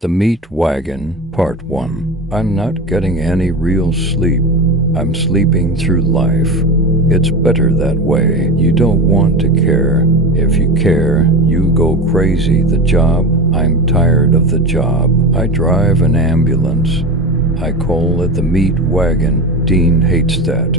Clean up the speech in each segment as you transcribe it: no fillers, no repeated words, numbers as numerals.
The Meat Wagon, Part 1. I'm not getting any real sleep. I'm sleeping through life. It's better that way. You don't want to care. If you care, you go crazy. The job, I'm tired of the job. I drive an ambulance. I call it the Meat Wagon. Dean hates that.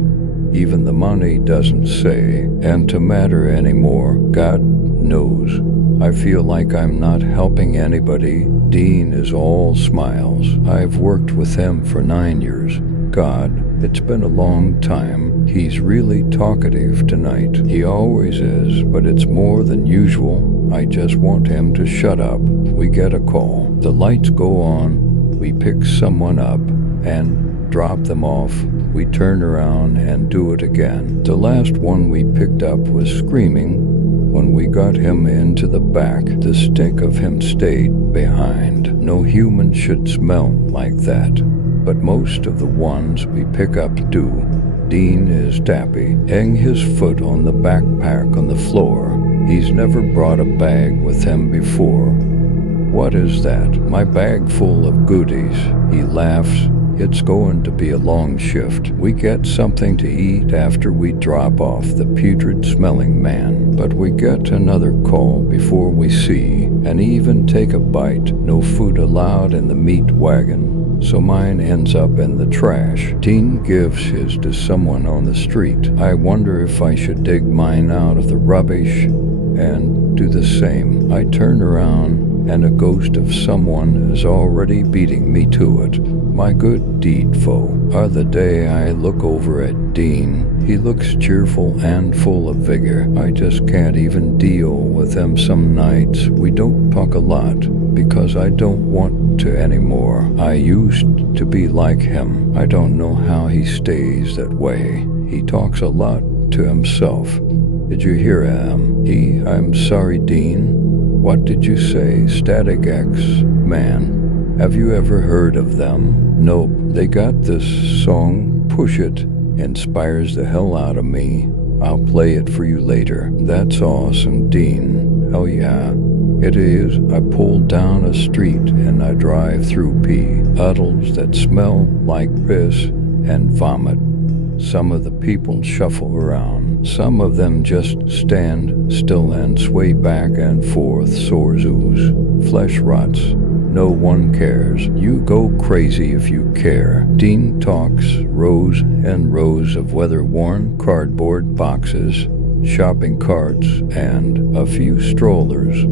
Even the money doesn't say, and to matter anymore. God knows. I feel like I'm not helping anybody. Dean is all smiles. I've worked with him for 9 years. God, it's been a long time. He's really talkative tonight. He always is, but it's more than usual. I just want him to shut up. We get a call. The lights go on. We pick someone up and drop them off. We turn around and do it again. The last one we picked up was screaming. When we got him into the back, the stink of him stayed behind. No human should smell like that, but most of the ones we pick up do. Dean is dappy, hang his foot on the backpack on the floor. He's never brought a bag with him before. What is that? My bag full of goodies. He laughs. It's going to be a long shift. We get something to eat after we drop off the putrid-smelling man. But we get another call before we see and even take a bite. No food allowed in the meat wagon, so mine ends up in the trash. Dean gives his to someone on the street. I wonder if I should dig mine out of the rubbish and do the same. I turn around and a ghost of someone is already beating me to it. My good deed foe. The day I look over at Dean, he looks cheerful and full of vigor. I just can't even deal with him some nights. We don't talk a lot because I don't want to anymore. I used to be like him. I don't know how he stays that way. He talks a lot to himself. Did you hear him? I'm sorry, Dean. What did you say? Static X? Man, have you ever heard of them? Nope. They got this song, Push It, inspires the hell out of me. I'll play it for you later. That's awesome, Dean. Hell yeah. It is. I pull down a street and I drive through puddles that smell like piss and vomit. Some of the people shuffle around. Some of them just stand still and sway back and forth. Sores ooze. Flesh rots. No one cares. You go crazy if you care. Dean talks rows and rows of weather-worn cardboard boxes, shopping carts, and a few strollers.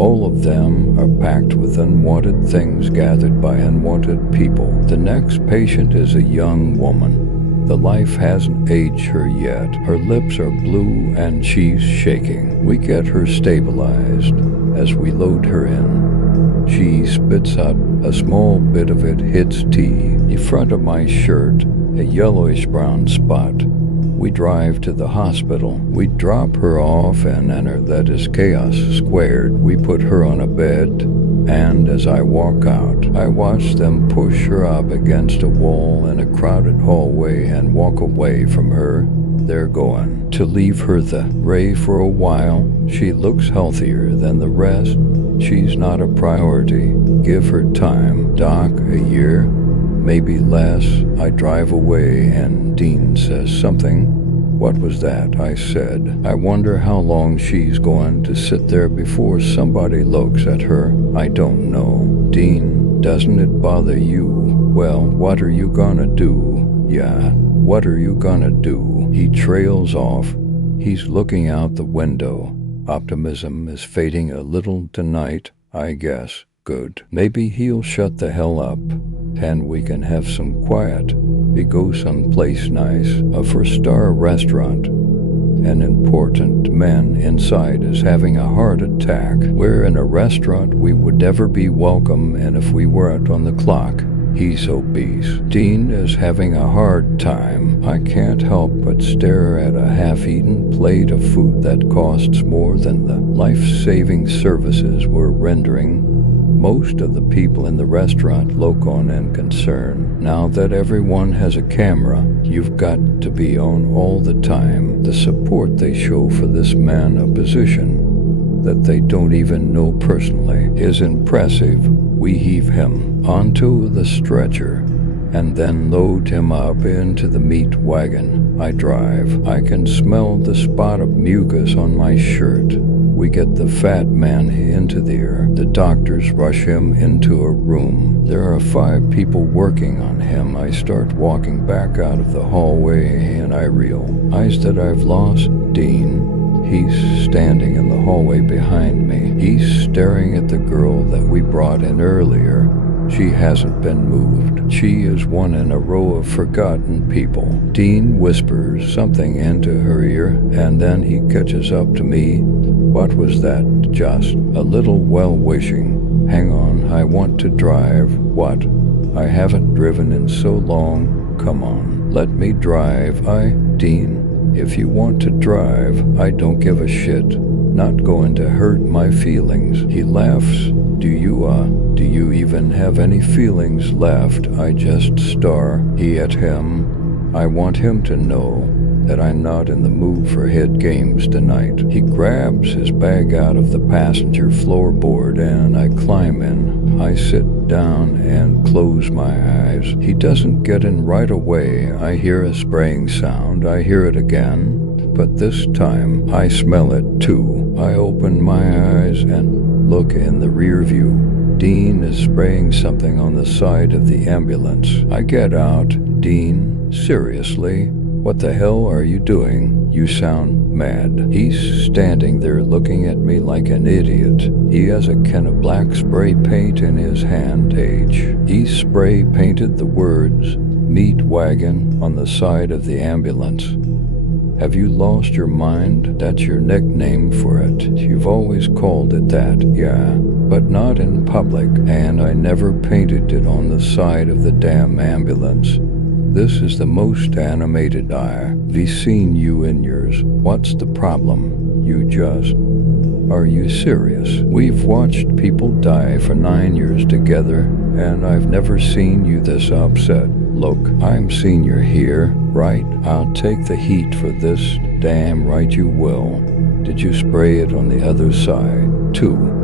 All of them are packed with unwanted things gathered by unwanted people. The next patient is a young woman. The life hasn't aged her yet. Her lips are blue and she's shaking. We get her stabilized as we load her in. She spits out a small bit of it, hits the front of my shirt, a yellowish-brown spot. We drive to the hospital. We drop her off and enter. That is chaos squared. We put her on a bed, and as I walk out, I watch them push her up against a wall in a crowded hallway and walk away from her. They're going to leave her the ray for a while. She looks healthier than the rest. She's not a priority. Give her time. Doc, a year, maybe less. I drive away and Dean says something. What was that? I said. I wonder how long she's going to sit there before somebody looks at her. I don't know. Dean, doesn't it bother you? Well, what are you gonna do? Yeah, what are you gonna do? He trails off. He's looking out the window. Optimism is fading a little tonight, I guess. Good. Maybe he'll shut the hell up, and we can have some quiet. We go someplace nice, a four-star restaurant. An important man inside is having a heart attack. We're in a restaurant we would never be welcome, and if we weren't on the clock, he's obese. Dean is having a hard time. I can't help but stare at a half-eaten plate of food that costs more than the life-saving services we're rendering. Most of the people in the restaurant look on and concerned. Now that everyone has a camera, you've got to be on all the time. The support they show for this man of position that they don't even know personally is impressive. We heave him onto the stretcher and then load him up into the meat wagon. I drive. I can smell the spot of mucus on my shirt. We get the fat man into there. The doctors rush him into a room. There are 5 people working on him. I start walking back out of the hallway and I realize that I've lost Dean. He's standing in the hallway behind me. He's staring at the girl that we brought in earlier. She hasn't been moved. She is one in a row of forgotten people. Dean whispers something into her ear, and then he catches up to me. What was that? Just a little well-wishing. Hang on, I want to drive. What? I haven't driven in so long. Come on, let me drive. Dean, if you want to drive, I don't give a shit. Not going to hurt my feelings. He laughs. Do you even have any feelings left? I just stare at him. I want him to know that I'm not in the mood for head games tonight. He grabs his bag out of the passenger floorboard and I climb in. I sit down and close my eyes. He doesn't get in right away. I hear a spraying sound. I hear it again, but this time I smell it too. I open my eyes and look in the rear view. Dean is spraying something on the side of the ambulance. I get out. Dean, seriously? What the hell are you doing? You sound mad. He's standing there looking at me like an idiot. He has a can of black spray paint in his hand. He spray painted the words "Meat Wagon" on the side of the ambulance. Have you lost your mind? That's your nickname for it. You've always called it that, yeah, but not in public, and I never painted it on the side of the damn ambulance. This is the most animated I've seen you in years. What's the problem? Are you serious? We've watched people die for 9 years together, and I've never seen you this upset. Look, I'm senior here, right? I'll take the heat for this. Damn right you will. Did you spray it on the other side, too?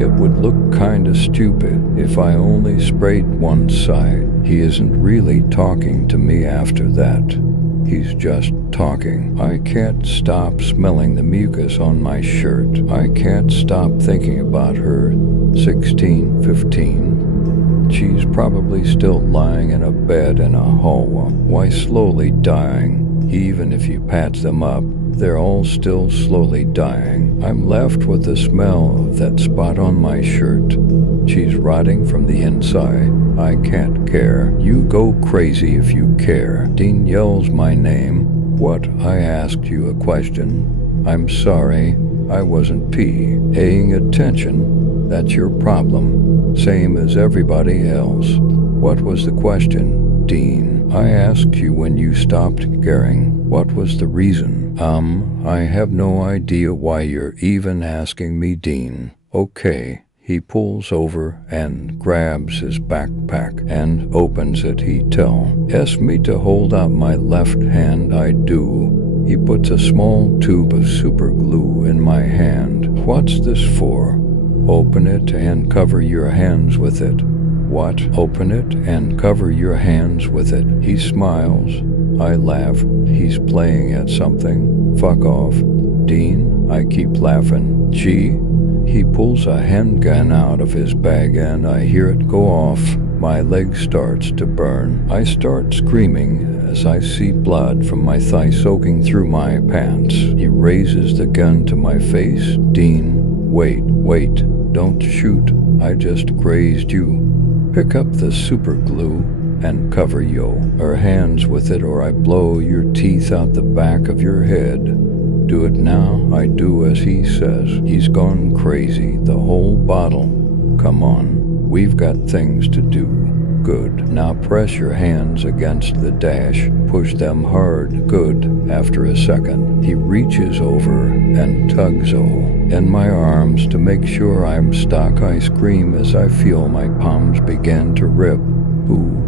It would look kinda stupid if I only sprayed one side. He isn't really talking to me after that. He's just talking. I can't stop smelling the mucus on my shirt. I can't stop thinking about her. 16, 15. She's probably still lying in a bed in a hallway. Why slowly dying? Even if you patch them up, they're all still slowly dying. I'm left with the smell of that spot on my shirt. She's rotting from the inside. I can't care. You go crazy if you care. Dean yells my name. What? I asked you a question. I'm sorry. I wasn't paying attention. That's your problem. Same as everybody else. What was the question, Dean? I asked you when you stopped caring. What was the reason? I have no idea why you're even asking me, Dean. Okay. He pulls over and grabs his backpack and opens it. He tells me to hold out my left hand. I do. He puts a small tube of super glue in my hand. What's this for? Open it and cover your hands with it. What? Open it and cover your hands with it. He smiles. I laugh. He's playing at something. Fuck off. Dean, I keep laughing. Gee. He pulls a handgun out of his bag and I hear it go off. My leg starts to burn. I start screaming as I see blood from my thigh soaking through my pants. He raises the gun to my face. Dean, wait, don't shoot. I just grazed you. Pick up the super glue and cover your hands with it or I blow your teeth out the back of your head. Do it now. I do as he says. He's gone crazy. The whole bottle. Come on. We've got things to do. Good. Now press your hands against the dash. Push them hard. Good. After a second, he reaches over and tugs in my arms to make sure I'm stuck. I scream as I feel my palms begin to rip. Ooh.